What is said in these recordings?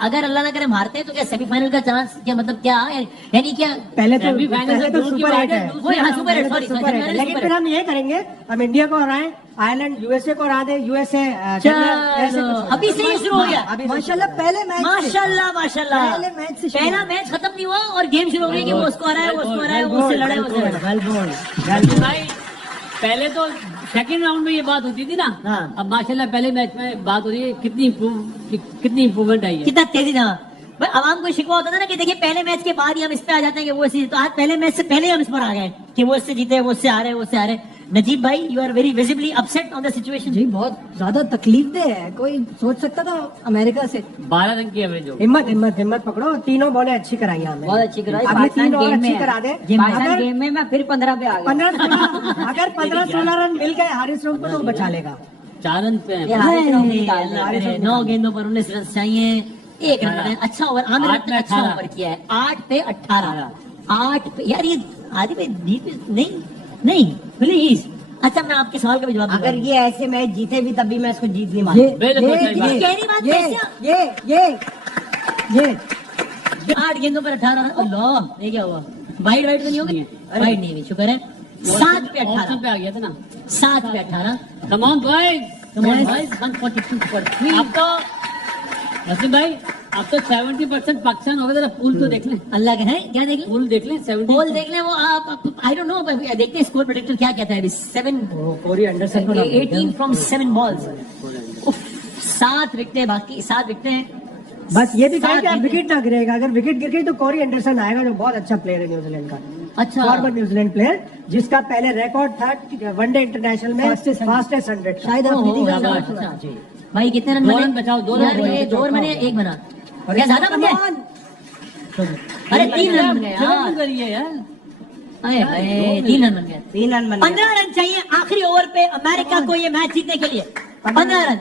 अगर अल्लाह ना करे मारते हैं तो क्या सेमीफाइनल का चांस, क्या मतलब क्या है, यानी क्या पहले तो सुपर हिट है, सुपर हिट है, लेकिन फिर हम ये करेंगे, हम इंडिया को हराएं, आयरलैंड यूएसए को हरा दे, यूएसए अभी से ही शुरू हो गया। माशाल्लाह पहले मैच, माशाल्लाह माशाल्लाह, पहले मैच से पहला मैच खत्म नहीं हुआ और गेम शुरू हो गई कि वो उसको हराया, वो उसको हराया, वो उससे लड़ा, वो उससे लड़ा। भाई पहले तो सेकंड राउंड में ये बात होती थी ना, हाँ। अब माशाल्लाह पहले मैच में बात हो रही है, कितनी इम्प्रूवमेंट आई है, कितना तेजी था। भाई आवाम को शिकवा होता था ना कि देखिए पहले मैच के बाद ही हम इस पे आ जाते हैं कि वो इससे, तो आज पहले मैच से पहले ही हम इस पर आ गए कि वो इससे जीते, वो इससे आ रहे, वो इससे आ रहे। नजीब भाई, you are very visibly upset on the situation. जी बहुत ज्यादा तकलीफ दे है, कोई सोच सकता था अमेरिका से 12 रन की एवरेज हो। हिम्मत हिम्मत हिम्मत पकड़ो, तीनों बॉलें अच्छी कराई हमने, बहुत अच्छी कराई। अगली 3 और अच्छी करा दे। अगर गेम में मैं फिर 15 पे आ गया। 15-16 रन मिल गए हारिस राउफ को तो बचा लेगा। 4 रन पे ये हारिस राउफ ने अल्लाह करे, 9 गेंदों पर 19 रन चाहिए, 1 रन बनाए। अच्छा ओवर, आमिर ने अच्छा ओवर किया है, 8 पे 18, 8 पे। यार ये आदि भाई नहीं प्लीज। अच्छा मैं आपके सवाल का भी जवाब अगर ये ऐसे मैच जीते भी तब भी मैं इसको जीत नहीं ये ये 8 गेंदों पर 18 रन। अल्लाह, ये क्या हुआ? वाइड तो नहीं हो गई? वाइड नहीं हुई, शुक्र है। 7 पे 18 पे आ गया था ना, 7 पे 18। Come on boys, 142 for 3। अब तो नसीम भाई, अब तो 70% पाकिस्तान हो गया। जरा पूल तो देख लें, अल्लाह के है, क्या देख लें? पूल देख लें, 70 बॉल देख लें। वो आप आई डोंट नो, देखते हैं स्कोर प्रेडिक्टर क्या कहता है अभी। 7 कोरी एंडरसन को 18 फ्रॉम 7 बॉल्स। 7 विकेटें बाकी, 7 विकेटें। बस ये भी कहें कि आप विकेट ना गिरेगा, अगर विकेट गिर गई तो कोरी एंडरसन आएगा, जो बहुत अच्छा प्लेयर है न्यूजीलैंड का। अच्छा, फॉरवर्ड न्यूजीलैंड प्लेयर, जिसका पहले रिकॉर्ड था वनडे इंटरनेशनल में फास्टेस्ट 100 शायद आपने देखा था। अच्छा भाई कितने रन बने? बचाओ, 2 यार ये 2 रन बने, 1 बना, क्या ज्यादा बन गए? अरे 3 रन बन गए यार, करिए यार, 3 रन बन गए। 3 रन बन 15 रन चाहिए आखिरी ओवर पे अमेरिका को ये मैच जीतने के लिए। 15 रन।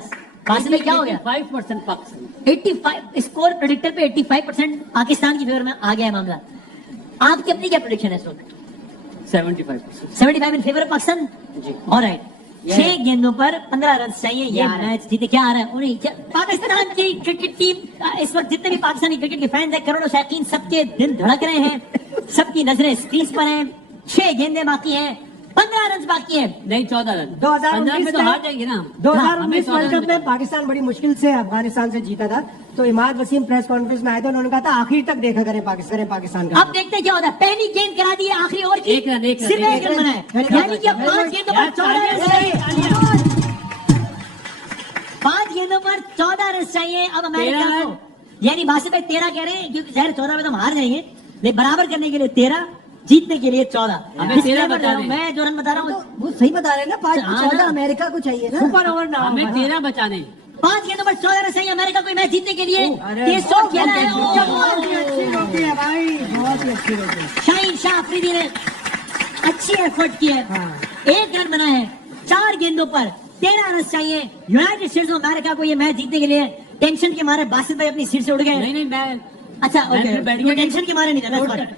पास में क्या हो गया? 5% पाकिस्तान, 85 स्कोर प्रेडिक्टर पे 85% पाकिस्तान की फेवर में आ गया है मामला। आपकी अपनी क्या प्रेडिक्शन है इस वक्त? 75%। 75 इन फेवर ऑफ पाकिस्तान जी। ऑलराइट, 6 गेंदों पर 15 रन चाहिए, ये मैच जीते। क्या आ रहा है उन्हें? पाकिस्तान की क्रिकेट टीम इस वक्त, जितने भी पाकिस्तानी क्रिकेट के फैंस हैं, करोड़ों शौकीन, सबके दिल धड़क रहे हैं, सबकी नजरें स्क्रीन पर हैं। 6 गेंदें बाकी हैं, 15 रन बाकी है। नहीं 14 रन। 2019 में तो हार जाएंगे ना। 2019 वर्ल्ड कप में पाकिस्तान बड़ी मुश्किल से अफगानिस्तान से जीता था, तो इमाद वसीम प्रेस कॉन्फ्रेंस में आए थे, उन्होंने कहा था आखिर तक देखा करें पाकिस्तान का। अब देखते हैं क्या होता है। पहली गेंद करा दी है आखिरी ओवर की, एक रन, सिर्फ 1 रन बना है, यानी कि अब 5 गेंदों पर 14 रन चाहिए। 5 गेंदों पर 14 रन चाहिए अब अमेरिका को। यानी बासित भाई 13 कह रहे हैं, क्योंकि जहर 14 में तो हम हार जाएंगे, लेकिन बराबर करने के लिए 13, जीतने के लिए 14। हमें 13 बता रहे हैं। मैं जो रन बता रहा हूँ वो सही बता रहे हैं ना, 14 अमेरिका को चाहिए ना। सुपर ओवर ना, हमें 13 बचाने। 5 गेंदों पर 14 रन चाहिए अमेरिका को मैच जीतने के लिए। 30 शॉट खेला है। बहुत ही अच्छी रोकी है भाई, बहुत ही अच्छी रोकी है। शाहीन शाह अफरीदी ने अच्छी एफर्ट की है, 1 रन बना है। 4 गेंदों पर 13 रन चाहिए यूनाइटेड स्टेट्स ऑफ अमेरिका को ये मैच जीतने के लिए। टेंशन के मारे बासित भाई अपनी सीट से उड़ गए। नहीं मैं, अच्छा ओके, बैटिंग टेंशन के मारे नहीं था।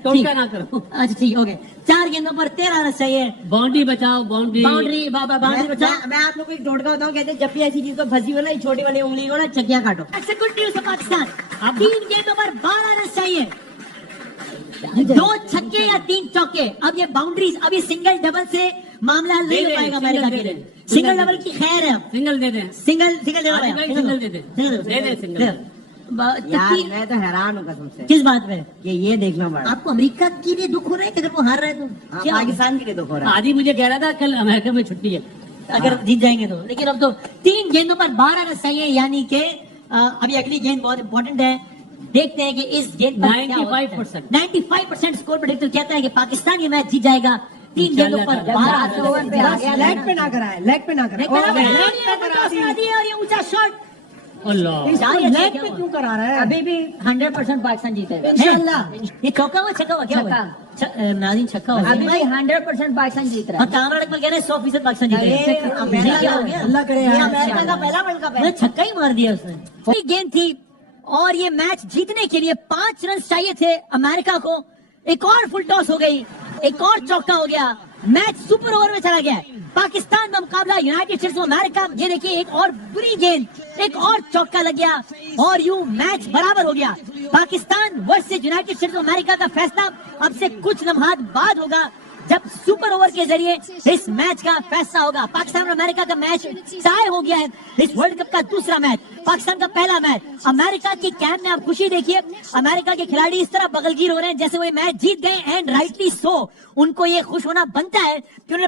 टोटका ना करो। अच्छा ठीक, ओके। 4 गेंदों पर 13 रन चाहिए। बाउंड्री बचाओ, बाउंड्री बाउंड्री बचाओ। मैं आप लोग को एक टोटका बताऊं, कहते हैं जब भी ऐसी चीज को फंसी हो ना, छोटी वाली उंगली को ना चकिया काटो। अच्छा गुड न्यूज है पाकिस्तान। 3 गेंदों पर 12 रन चाहिए, 2 छक्के या 3 चौके। अब ये बाउंड्रीज, अब ये सिंगल डबल से मामला हल नहीं हो पाएगा अमेरिका के लिए। सिंगल डबल की खैर है, सिंगल दे दें, सिंगल सिंगल दे दें। यार मैं तो हैरान हूँ कसम से। किस बात में? ये देखना पड़ा। आपको अमेरिका के लिए दुख हो रहा है कि अगर वो हार रहा है तो? क्या पाकिस्तान के लिए दुख हो रहा है। आदि मुझे कह रहा था कल अमेरिका में छुट्टी है अगर जीत जाएंगे तो, लेकिन अब तो 3 गेंदों पर 12 रन चाहिए, यानी कि अभी अगली गेंद बहुत इंपॉर्टेंट है। देखते हैं कि इस गेंद पर 95% स्कोर प्रेडिक्टर कहता है कि पाकिस्तान ये मैच जीत जाएगा। 3 गेंदों पर 12 ओवर पे लेग पे ना कराए, लेग पे ना कराए। और ये ऊंचा शॉट लेग पे क्यों करा रहा है? अभी भी 100% पाकिस्तान जीतेगा इंशाल्लाह। ये चौका हुआ, छक्का हुआ, क्या हुआ? नाज़रीन छक्का हुआ। अभी भाई 100% पाकिस्तान जीत रहा और कामरा इकबाल कह रहे हैं 100% पाकिस्तान जीतेगा। अल्लाह करे है। यार। अमेरिका का पहला वर्ल्ड कप है। मैं छक्का ही मार दिया उसने। पहली गेंद थी और ये मैच जीतने के लिए 5 रन चाहिए थे अमेरिका को। एक और फुल टॉस हो गई, एक और चौका हो गया। मैच सुपर ओवर में चला गया है। पाकिस्तान का मुकाबला यूनाइटेड स्टेट्स ऑफ अमेरिका। ये देखिए एक और बुरी गेंद, एक और चौका लग गया और यूं मैच बराबर हो गया। Pakistan versus United States of America का फैसला अब से कुछ लम्हात बाद होगा, जब सुपर ओवर के जरिए इस मैच का फैसला होगा। पाकिस्तान और अमेरिका का मैच टाई हो गया है। इस वर्ल्ड कप का दूसरा मैच, पाकिस्तान का पहला मैच। अमेरिका की कैंप में आप खुशी देखिए, अमेरिका के खिलाड़ी इस तरह बगलगीर हो रहे हैं जैसे वो मैच जीत गए, एंड राइटली सो। उनको ये खुश होना बनता है कि उन्होंने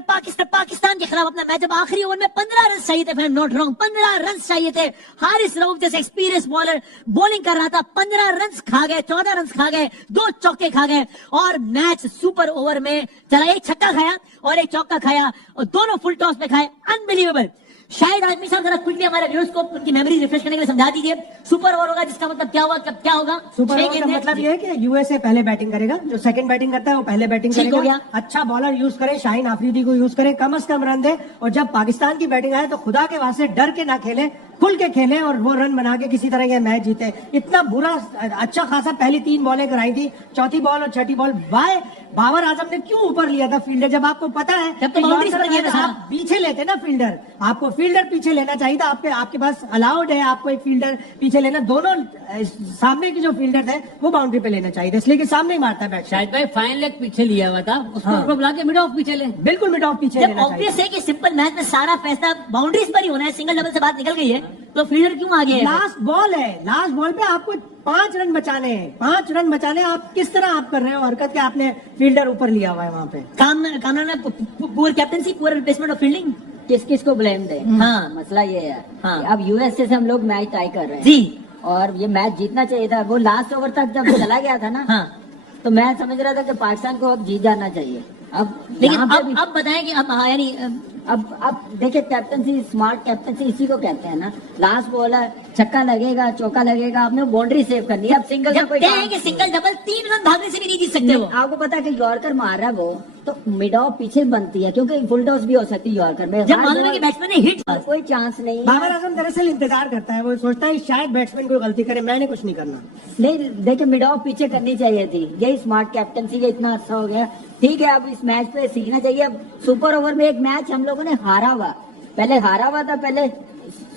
पाकिस्तान के खिलाफ अपना मैच, जब आखिरी ओवर में 15 रन चाहिए थे, नॉट रॉन्ग, 15 रन चाहिए थे। हारिस रऊफ जैसे एक्सपीरियंस बॉलर बॉलिंग कर रहा था, 15 रन खा गए, 14 रन खा गए, 2 चौके खा गए और मैच सुपर ओवर में चला। एक छक्का खाया और एक चौका खाया और दोनों फुल टॉस में खाए। अनबिलीवेबल। शायद आदमी साहब जरा क्विकली हमारे व्यूअर्स को उनकी मेमोरी रिफ्रेश करने के लिए समझा दीजिए, सुपर ओवर होगा जिसका मतलब क्या होगा, कब क्या होगा? सुपर ओवर का मतलब ये है कि यूएसए पहले बैटिंग करेगा, जो सेकंड बैटिंग करता है वो पहले बैटिंग ठीक हो करेगा। गया। अच्छा बॉलर यूज करे, शाहीन आफरीदी को यूज करे, कम से कम रन दे, और जब पाकिस्तान की बैटिंग आए तो खुदा के वास्ते डर के ना खेले, खुल के खेले और वो रन बना के किसी तरह के मैच जीते। इतना बुरा, अच्छा खासा पहली 3 बॉलें कराई थी, चौथी बॉल और छठी बॉल वाई बाबर आजम ने क्यों ऊपर लिया था फील्डर, जब आपको पता है जब तो बाउंड्री पर गया था। आप पीछे लेते ना फील्डर, आपको फील्डर पीछे लेना चाहिए था। आपके पास अलाउड है आपको एक फील्डर पीछे लेना, दोनों सामने के जो फील्डर थे वो बाउंड्री पे लेना चाहिए था, इसलिए कि सामने ही मारता है बैट। शायद भाई फाइन लेग पीछे लिया हुआ था, उसको हाँ। ऊपर बुला के मिड ऑफ पीछे ले। बिल्कुल मिड ऑफ पीछे जब लेना चाहिए। ऑब्वियस है कि सिंपल मैच में सारा फैसला बाउंड्रीज पर ही होना है, सिंगल डबल से बात निकल गई है, तो फील्डर क्यों आगे है? लास्ट बॉल है, लास्ट बॉल पे आपको 5 रन बचाने हैं, 5 रन बचाने। आप किस तरह आप कर रहे हो हरकत के, आपने फील्डर ऊपर लिया हुआ है वहाँ पे। Kamran poor captaincy, poor replacement of fielding. किस किस को ब्लेम दे? हाँ। मसला ये है हाँ। कि अब यूएसए से हम लोग मैच टाई कर रहे हैं जी और ये मैच जीतना चाहिए था। वो लास्ट ओवर तक जब चला गया था ना, हाँ, तो मैं समझ रहा था कि पाकिस्तान को अब जीत जाना चाहिए। अब लेकिन यहाँ पे भी- अब बताएं कि अब हाँ, यानी अब देखिए, कैप्टनसी, स्मार्ट कैप्टनसी इसी को कहते हैं ना। लास्ट बॉल है, छक्का लगेगा, चौका लगेगा, आपने बाउंड्री सेव करनी है। अब सिंगल का जब कोई तय काम है कि नहीं सिंगल डबल 3 रन भागने से भी नहीं जीत सकते वो। आपको पता है कि यॉर्कर मार रहा है वो, तो मिड ऑफ पीछे बनती है, क्योंकि फुल टॉस भी हो सकती है यॉर्कर में। जब मालूम है कि बैट्समैन ने हिट, कोई चांस नहीं है। बाबर आजम दरअसल इंतजार करता है, वो सोचता है शायद बैट्समैन कोई गलती करे, मैंने कुछ नहीं करना। नहीं, देखिए मिड ऑफ पीछे करनी चाहिए थी। यही स्मार्ट कैप्टनसी का इतना अच्छा हो गया। ठीक है, अब इस मैच पे सीखना चाहिए। अब सुपर ओवर में एक मैच हम लोगों ने हारा हुआ, पहले हारा हुआ था, पहले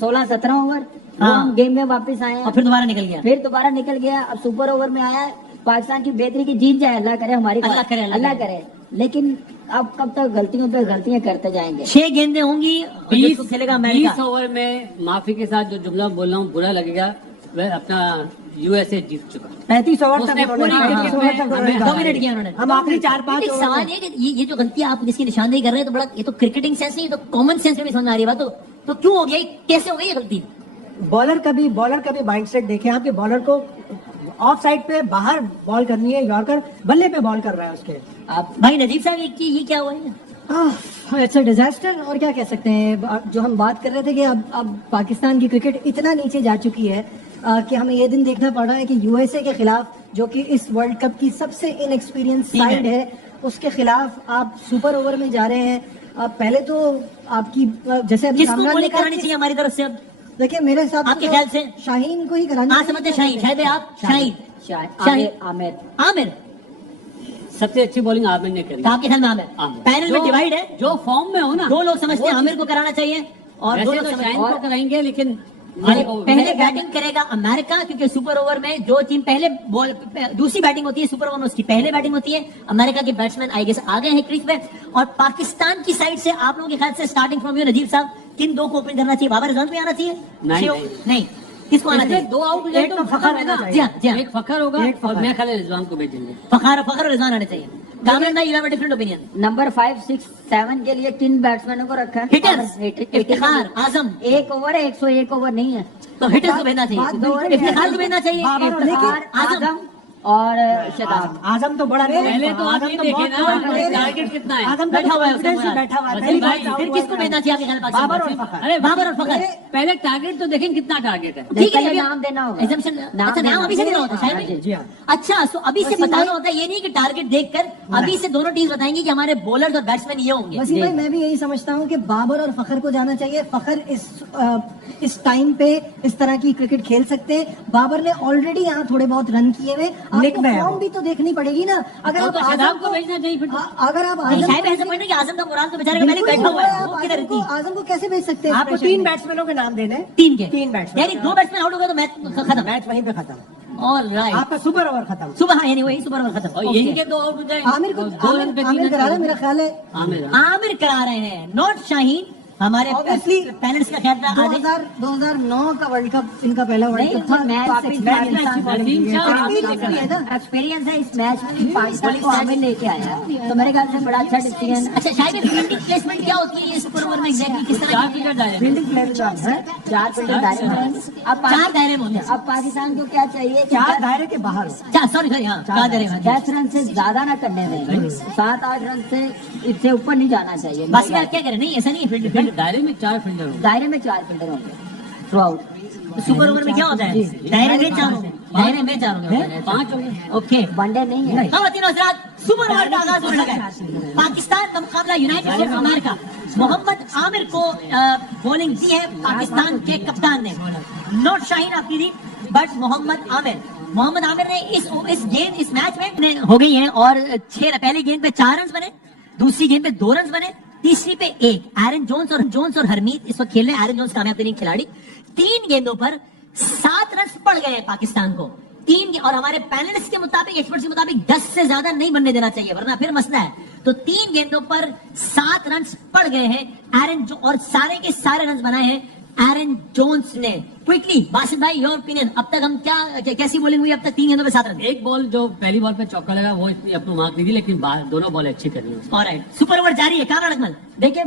16-17 ओवर, हाँ। हम गेम में वापस आए हैं, और फिर दोबारा निकल गया। फिर दोबारा निकल गया। अब सुपर ओवर में आया है, पाकिस्तान की बेहतरी की जीत जाए, अल्लाह करे हमारी, अल्लाह करे, अल्लाह करे। लेकिन अब कब तक गलतियों पे गलतियां करते जाएंगे? 6 गेंदें होंगी, 20 20 खेलेगा अमेरिका। 20 ओवर में माफी के साथ जो जुमला बोल रहा हूँ बुरा लगेगा, वह अपना यूएसए जीत चुका। 35 ओवर तक उसने उन्होंने पूरी हाँ, क्रिकेट 35 ओवर तक में उन्होंने हमें कहा। डोमिनेट किया उन्होंने। हम आखिरी 4-5 लेकिन सवाल ये कि ये जो गलती आप जिसकी निशानदेही कर रहे हैं, तो बड़ा, ये तो क्रिकेटिंग सेंस नहीं, ये तो कॉमन सेंस में भी समझ में आ रही है बात। तो क्यों हो गया, कैसे हो गई ये गलती? बॉलर का भी माइंड सेट देखें, आपके बॉलर को ऑफ साइड पे बाहर बॉल करनी है, यॉर्कर बल्ले पे बॉल कर रहा है उसके। आप भाई नजीब साहब, ये क्या हुआ है? इट्स अ डिजास्टर, और क्या कह सकते हैं। जो हम बात कर रहे थे कि अब पाकिस्तान की क्रिकेट इतना नीचे जा चुकी है कि हमें ये दिन देखना पड़ रहा है कि यूएसए के खिलाफ, जो कि इस वर्ल्ड कप की सबसे इनएक्सपीरियंस साइड है, उसके खिलाफ आप सुपर ओवर में जा रहे हैं। पहले तो आपकी जैसे अभी किसको कामरान ने बॉलिंग कहा करानी कि- चाहिए हमारी तरफ से अब? देखिए मेरे हिसाब से आपके तो ख्याल से? शाहीन को ही करानी हाँ, चाहिए। समझते शाहीन, शायद आप शाहीन, आमिर आमिर आमिर, सबसे अच्छी बॉलिंग आमिर ने करी। तो आपके ख्याल में आमिर? आमिर। पैनल में जो- डिवाइड है, जो फॉर्म में हो ना, 2 लोग समझते हैं वो आमिर को कराना चाहिए और 2 वैसे लोग तो समझते शाइन हैं को कराएंगे, लेकिन पहले बैटिंग करेगा अमेरिका, क्योंकि सुपर ओवर में जो टीम पहले बॉल, दूसरी बैटिंग होती है सुपर ओवर में, उसकी पहले बैटिंग होती है। अमेरिका के बैट्समैन आई गेस आ गए हैं क्रीज पे, और पाकिस्तान की साइड से आप लोगों के ख्याल से स्टार्टिंग फ्रॉम यू नजीब साहब, किन 2 को ओपन करना चाहिए? बाबर रिजवान को आना चाहिए? नहीं, नहीं, किसको आना इसमें चाहिए? 2 आउट एक तो फखर रहना चाहिए। जी हाँ, जी हाँ। एक फखर होगा एक फखर। और मैं खाली रिजवान को भेजेंगे। फखर और रिजवान आने चाहिए। कामरान भाई, you have a different opinion. Number 5, 6, 7 के लिए किन बैट्समैनों को रखा है? हिटर्स, और इफ्तिखार आजम, एक ओवर है, 101 ओवर नहीं है। तो हिटर्स को भेजना बात चाहिए, बिल्कुल इफ्तिखार को भेजना चाहिए, बाबर और इफ्तिखार, आजम। और शताब। आजम तो बड़ा पहले तो आप आजम ये तो देखे बहुत ना, बड़ा- टारगेट कितना है। आजम बैठा हुआ है उसका confidence से पूरा। बैठा हुआ है। वसीम पहली भाई, बात out फिर हुआ किसको है। भेजना चाहिए आपके ख्याल में? बाबर और पाकिस्तान? फखर। अरे बाबर और फखर। पहले टारगेट तो देखें कितना टारगेट है। ठीक है, पहले अभी नाम देना होगा। assumption- नाम अच्छा, नाम देना अभी से देना होता है, हाँ, शायद जी। जी हाँ। अच्छा, सो अभी से बताना होता है, ये नहीं कि टारगेट देखकर अभी से दोनों टीम बताएंगी कि हमारे बॉलर्स और बैट्समैन ये होंगे। वसीम भाई, मैं भी यही समझता हूँ कि बाबर और फखर को जाना चाहिए। फखर इस टाइम पे इस तरह की क्रिकेट खेल सकते हैं। बाबर ने ऑलरेडी यहाँ थोड़े बहुत रन किए हुए, निक आपको में है फॉर्म वो। भी तो देखनी पड़ेगी ना। अगर आप तो आजम शादाब को को भेजना चाहिए फिर तो। अगर आप नहीं, आजम शायद ऐसा पॉइंट है कि आजम का मुराद तो बेचारे का पहले बैठा हुआ है, वो किधर थी? आजम को कैसे भेज सकते हैं? आपको 3 बैट्समैनों के नाम देने, तीन के 3 बैट्समैन, यानी 2 बैट्समैन आउट हो गए तो मैच खत्म। मैच वहीं पे खत्म, ऑलराइट, आपका सुपर ओवर खत्म। सुबह, हाँ यानी वही सुपर ओवर खत्म। और Okay. यही के 2 आउट हो जाए। आमिर को 2 रन पे 3 आमिर करा रहा है, मेरा ख्याल है आमिर आमिर करा रहे हैं, नॉट शाहीन। हमारे Obviously, पैनल्स का ख्याल था आधे 2009 का वर्ल्ड कप इनका पहला वर्ल्ड नहीं, कप था। मैच एक्सपीरियंस है इस मैच में। पाकिस्तान को आमिर लेके आया तो मेरे ख्याल से बड़ा अच्छा डिसीजन। अच्छा शायद फील्डिंग प्लेसमेंट क्या होती है ये सुपर ओवर में एग्जैक्टली किस तरह 4 की? विकेट डाले। फील्डिंग प्लेयर है, 4 फील्डर दायरे में रहेंगे। अब 4 दायरे में होंगे। अब पाकिस्तान को क्या चाहिए कि 4 दायरे के बाहर। सॉरी हाँ 4 दायरे में। 10 रन से ज्यादा ना करने दें, 7-8 रन से इससे ऊपर नहीं जाना चाहिए। बस क्या क्या करें? नहीं ऐसा नहीं है फील्ड दायरे में 4 फील्डर हो। दायरे में 4 फील्डर होंगे थ्रू आउट। सुपर ओवर में क्या होता है? दायरे में 4 होंगे, दायरे में 4 होंगे, 5 हो गए। ओके। वनडे नहीं है। खातिन हज़रात, सुपर ओवर का आगाज होने लगा है। पाकिस्तान का मुकाबला United States of America. Mohammad Amir को बॉलिंग दी है पाकिस्तान के कप्तान ने, नॉट शाहीन अफरीदी बट मोहम्मद आमिर। मोहम्मद आमिर ने इस मैच में हो गई है और 6 पहली गेंद पे 4 रन बने, दूसरी गेंद पे 2 रन बने, तीसरी पे 1। एरन जोन्स और हरमीत इस वक्त खेल रहे हैं। एरन जोन्स कामयाब तरीन खिलाड़ी। 3 गेंदों पर 7 रन पड़ गए हैं पाकिस्तान को। 3 और हमारे पैनलिस्ट के मुताबिक, एक्सपर्ट्स के मुताबिक 10 से ज्यादा नहीं बनने देना चाहिए वरना फिर मसला है। तो 3 गेंदों पर 7 रन पड़ गए हैं और सारे के सारे रन बनाए हैं एरन जोन्स ने। क्विकली बासित भाई, योर ओपिनियन, अब तक हम कैसी बॉलिंग हुई अब तक? 3 गेंदों पे 7 रन। एक बॉल जो पहली बॉल पे चौका लगा वो इतनी अपनी मार्क नहीं दी, लेकिन दोनों बॉल अच्छी कर ली। ऑलराइट, सुपर ओवर जारी है। कामरान अकमल, देखिए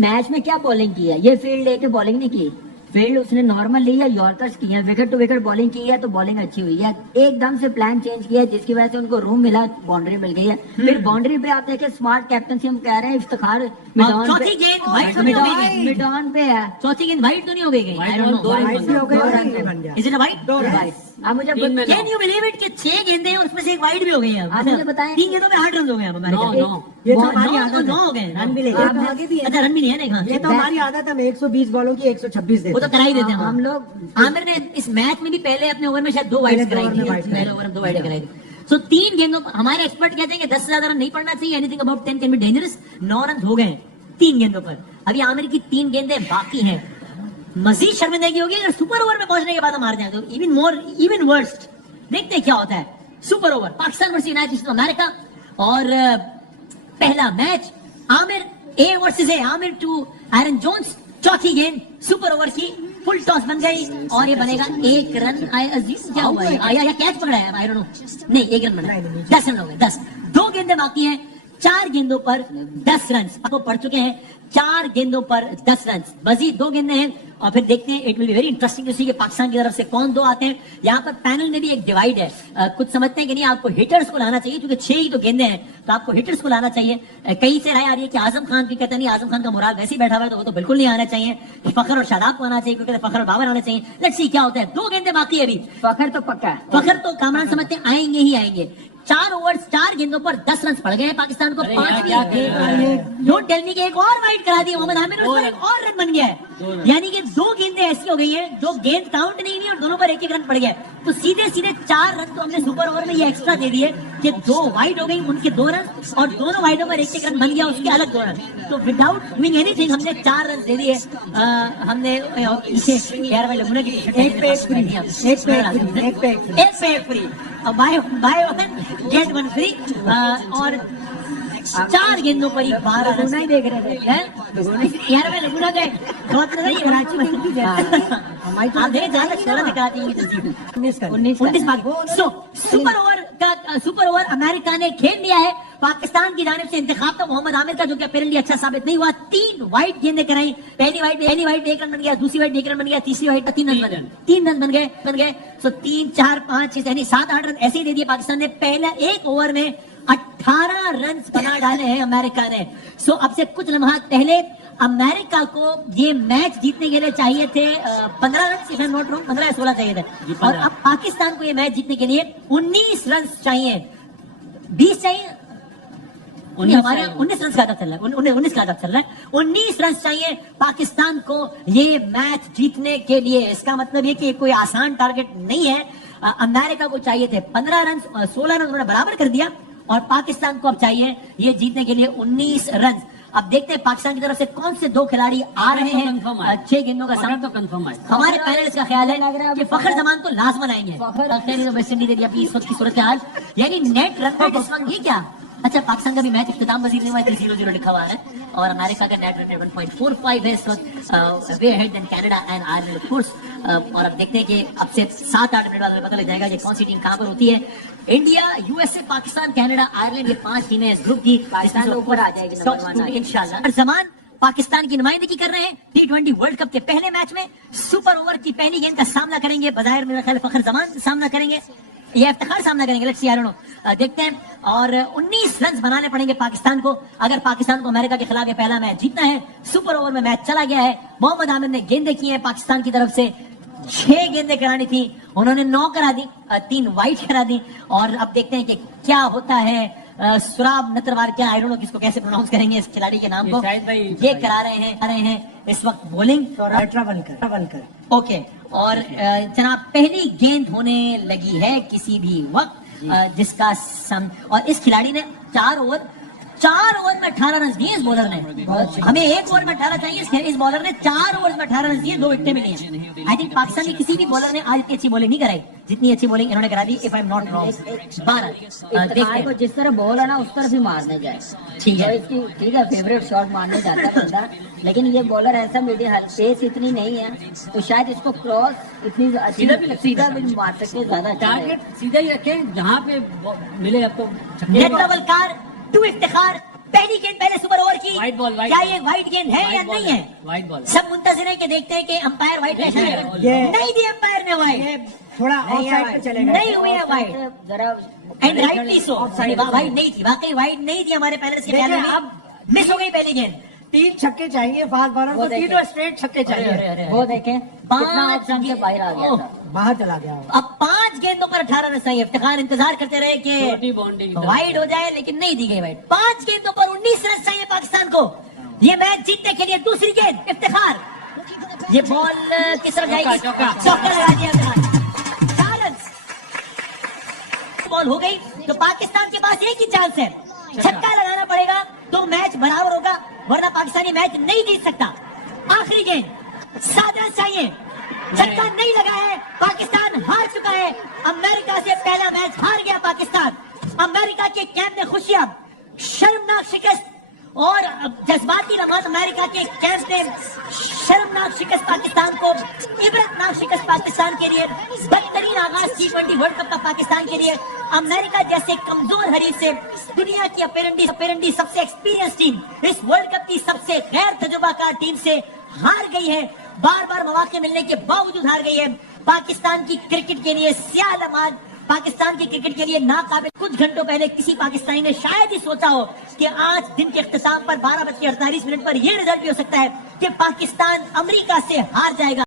मैच में क्या बॉलिंग की है, ये फील्ड लेके बॉलिंग नहीं की। फील्ड उसने नॉर्मल ली है, यॉर्कर्स की है, विकेट टू विकेट बॉलिंग की है तो बॉलिंग अच्छी हुई है। एकदम से प्लान चेंज किया है जिसकी वजह से उनको रूम मिला, बाउंड्री मिल गई है। फिर बाउंड्री पे आप देखें, स्मार्ट कैप्टनसी हम कह रहे हैं, इफ्तिखार चौथी गेंद व्हाइट तो नहीं हो गई? मिडॉन पे है। चौथी गेंद व्हाइट तो नहीं हो गई? White ball, 2 रन भी हो गए, 2 रन बन गया। Is it white? 2 रन। अब मुझे तीन में कैन यू बिलीव इट कि 6 गेंदें हैं और उसमें से 1 वाइड भी हो गई है? आप मुझे बताएं। 3 गेंदों में 8 रन हो गए अब हमारे। 9 ये तो हमारी आदत है। 9 हो गए, रन भी ले आप आगे भी है। अच्छा रन भी नहीं है ना? ये तो हमारी आदत है, हम 120 बॉलों की 126 देते वो तो करा ही देते हैं हम लोग आमिर ने इस मैच में भी पहले अपने ओवर में शायद 2 वाइड पहले कराई 2 थी। ओवर में wide पहले ओवर में 2 वाइड कराई थी। सो 3 गेंदों, हमारे एक्सपर्ट कहते हैं कि 10 से ज्यादा रन नहीं पड़ना चाहिए। Anything about 10 can be dangerous. 9 run हो गए 3 गेंदों पर। अभी आमिर की 3 गेंदें बाकी हैं। मजीद शर्मिंदगी होगी अगर सुपर ओवर में पहुंचने के बाद हम हार जाए तो इवन वर्स्ट। देखते हैं क्या होता है। Super over, Pakistan versus United States of America और पहला match Amir a versus a, Amir to Aaron Jones. चौथी गेंद सुपर ओवर की फुल टॉस बन गई और ये बनेगा 1 रन। आई अजीज क्या हुआ है? या कैच पकड़ा है? I don't know. नहीं, 1 रन बना है। 10 रन हो गए। 10, 2 गेंदें बाकी हैं। 4 गेंदों पर 10 रन आपको पड़ चुके हैं। 4 गेंदों पर 10 रन, मजीद 2 गेंदें हैं और फिर देखते हैं। It will be very interesting to see कि पाकिस्तान की तरफ से कौन 2 आते हैं। यहाँ पर पैनल में भी एक डिवाइड है। कुछ समझते हैं कि नहीं आपको हिटर्स को लाना चाहिए क्योंकि 6 ही तो गेंदें हैं तो आपको हिटर्स को लाना चाहिए। कहीं से राय आ रही है कि आजम खान की कहते नहीं, आजम खान का मुराद वैसे ही बैठा हुआ है तो वो तो बिल्कुल नहीं आना चाहिए। फखर और शादाब को आना चाहिए क्योंकि फखर और बाबर आना चाहिए। लेट्स सी क्या होता है। 2 गेंदें बाकी है अभी। फखर तो पक्का है। फखर तो कामरान समझते हैं आएंगे ही आएंगे। 4 ओवर्स 4 गेंदों पर 10 रन पड़ गए हैं पाकिस्तान को। अरे यार, क्या कह रहा है? डोंट टेल मी कि एक और वाइड करा दिया मोहम्मद आमिर और एक और रन बन गया है। यानी कि 2 गेंदें ऐसी हो गई हैं जो गेंद काउंट नहीं हुई और दोनों पर 1-1 रन पड़ गया। तो सीधे 4 रन तो हमने सुपर ओवर में ये एक्स्ट्रा दे दिए कि 2 वाइड हो गई, उनके 2 रन और दोनों वाइडों पर 1-1 रन बन गया, उसके अलग 2 रन। तो विदाउट डूइंग एनीथिंग हमने 4 रन दे दिए। हमने इसे 11 वाले लमुना की एक पे एक फ्री, एक पे एक फ्री। बाय 1 गेट 1 फ्री और 4 गेंदों पर ही 12 रन नहीं देख रहे थे। 11 वाले लमुना गए कराची में। आप देख जहाँ तक 16 दिखाती है 19 सुपर ओवर अमेरिका ने खेल लिया है। पाकिस्तान की जानिब से इंतखाब था मोहम्मद आमिर का जो कि अपेरेंटली अच्छा साबित नहीं हुआ। 3 वाइड गेंदें कराई। पहली वाइड 1 रन बन गया, दूसरी वाइड 1 रन बन गया, तीसरी वाइड 3 रन बन गए। 3 रन बन गए। सो 3, 4, 5, 6 यानी 7-8 रन ऐसे ही दे दिए पाकिस्तान ने। पहला 1 ओवर में 18 रन बना डाले हैं अमेरिका ने। सो अब से कुछ लम्हात पहले अमेरिका को ये मैच जीतने के लिए चाहिए थे 15 run, if I am not wrong, 15 या 16 चाहिए थे। और अब पाकिस्तान को ये मैच जीतने के लिए 19 रन चाहिए। 20 चाहिए, हमारे 19 रन का आदत चल रहा है। 19 का आदत चल रहा है। 19 रन चाहिए पाकिस्तान को ये मैच जीतने के लिए। इसका मतलब ये कि कोई आसान टारगेट नहीं है। अमेरिका को चाहिए थे 15 रन, 16 रन उन्होंने बराबर कर दिया, और पाकिस्तान को अब चाहिए ये जीतने के लिए 19 रन। अब देखते हैं पाकिस्तान की तरफ से कौन से दो खिलाड़ी आ रहे हैं 6 गेंदों का फखर तो कंफर्म है। हमारे पैनल का ख्याल है कि फखर जमान तो लाजमन आएंगे। तो वेस्ट इंडीज एरिया की इस वक्त की सूरत हाल, यानी नेट रन रेट इस वक्त ये क्या, अच्छा पाकिस्तान का भी मैच इख्तिताम वजीर नहीं हुआ है, 0-0 लिखा हुआ है, और अमेरिका का नेट रन रेट 1.45 है इस वक्त, way ahead than Canada and Ireland of course. और अब देखते हैं कि अब से 7-8 मिनट बाद पता लग जाएगा कि कौन सी टीम कहां पर होती है। India, USA, Pakistan, Canada, Ireland, ये 5 टीमें इस ग्रुप की, पाकिस्तान ऊपर आ जाएगी नंबर 1 इंशाल्लाह। जमान पाकिस्तान की नुमाइंदगी कर रहे हैं T20 वर्ल्ड कप के पहले मैच में, सुपर ओवर की पहली गेंद का सामना करेंगे, बजायर मेरा ख्याल फखर जमान सामना करेंगे, ये इफ्तिखार सामना करेंगे, let's see, I don't know, देखते हैं। और 19 रन बनाने पड़ेंगे पाकिस्तान को अगर पाकिस्तान को अमेरिका के खिलाफ ये पहला मैच जीतना है। सुपर ओवर में मैच चला गया है, मोहम्मद आमिर ने गेंदें की हैं पाकिस्तान की तरफ से, 6 गेंदें करानी थी, उन्होंने 9 करा दी, 3 वाइट करा दी, और अब देखते हैं कि क्या होता है। सुराब नतरवार, क्या आई डोंट नो किसको कैसे प्रोनाउंस करेंगे इस खिलाड़ी के नाम को, ये करा रहे हैं इस वक्त बॉलिंग, ट्रवलकर। ओके। और जनाब पहली गेंद होने लगी है किसी भी वक्त, जिसका और इस खिलाड़ी ने 4 ओवर में 18 रन दिए इस बॉलर ने, हमें 1 ओवर में 18 चाहिए, इस बॉलर ने 4 ओवर में 18 रन दिए, 2 विकेटें मिली हैं। आई थिंक पाकिस्तान के किसी भी बॉलर ने आज इतनी अच्छी बॉलिंग नहीं कराई जितनी अच्छी बॉलिंग इन्होंने करा दी, if I am not wrong. 12 को जिस तरह बॉल है ना उस तरफ ही मारने जाए, ठीक है, इसकी ठीक है फेवरेट शॉट मारने जाता है बंदा, लेकिन ये बॉलर ऐसा मीडियम पेस इतनी नहीं है, तो शायद इसको क्रॉस इतनी सीधा भी मार सकते, ज्यादा टारगेट सीधा ही रखें जहाँ पे मिले आपको। डबल कार टू इफ्तिखार, पहली गेंद पहले सुपर ओवर की, White ball, white क्या ball. ये व्हाइट गेंद है या नहीं है? व्हाइट बॉल सब मुंतजिर है कि देखते हैं कि अंपायर व्हाइट का इशारा कर- ये- नहीं दिया अंपायर ने व्हाइट, थोड़ा ऑफसाइड पे चलेगा। नहीं हुई है व्हाइट, जरा एंड राइटली सो, व्हाइट नहीं थी, वाकई व्हाइट नहीं थी हमारे पहले के ख्याल में, देखिए, अब मिस हो गई पहली गेंद। 3 छक्के चाहिए फास्ट बॉलर को, 3 स्ट्रेट छक्के चाहिए, वो देखें कितना ऑप्शन से बाहर आ गया था। बाहर चला गया। अब 5 गेंदों पर 18 रन चाहिए, इफ्तिखार इंतजार करते रहे छोटी कि बाउंड्री वाइड हो जाए, लेकिन नहीं दी गई वाइड। 5 गेंदों पर 19 रन चाहिए पाकिस्तान को ये मैच जीतने के लिए। दूसरी गेंद इफ्तिखार, ये बॉल किस तरफ जाएगी, चौका। चौका लगा दिया इफ्तिखार। 4 रन बॉल हो गई तो पाकिस्तान के पास एक ही चांस है, छक्का लगाना पड़ेगा तो मैच बराबर होगा, वरना पाकिस्तानी मैच नहीं जीत सकता। आखिरी गेंद, 7 रन चाहिए, छक्का नहीं लगा है, पाकिस्तान हार चुका है। अमेरिका से पहला मैच हार गया पाकिस्तान। अमेरिका के कैंप में खुशियां, शर्मनाक शिकस्त और जज्बाती लम्हात अमेरिका के कैंप में, शर्मनाक शिकस्त पाकिस्तान को, इबरतनाक शिकस्त पाकिस्तान के लिए, बदतरीन आगाज T20 वर्ल्ड कप का पाकिस्तान के लिए। अमेरिका जैसे कमजोर हरीफ से दुनिया की अपरेंडी सबसे एक्सपीरियंस टीम इस वर्ल्ड कप की सबसे गैर तजुर्बाकार टीम से हार गई है, बार बार मौके मिलने के बावजूद हार गई है। पाकिस्तान की क्रिकेट के लिए स्याह लम्हात, पाकिस्तान की क्रिकेट के लिए नाकाबिल। कुछ घंटों पहले किसी पाकिस्तानी ने शायद ही सोचा हो कि आज दिन के इख्तिताम पर 12:48 पर यह रिजल्ट भी हो सकता है कि पाकिस्तान अमेरिका से हार जाएगा।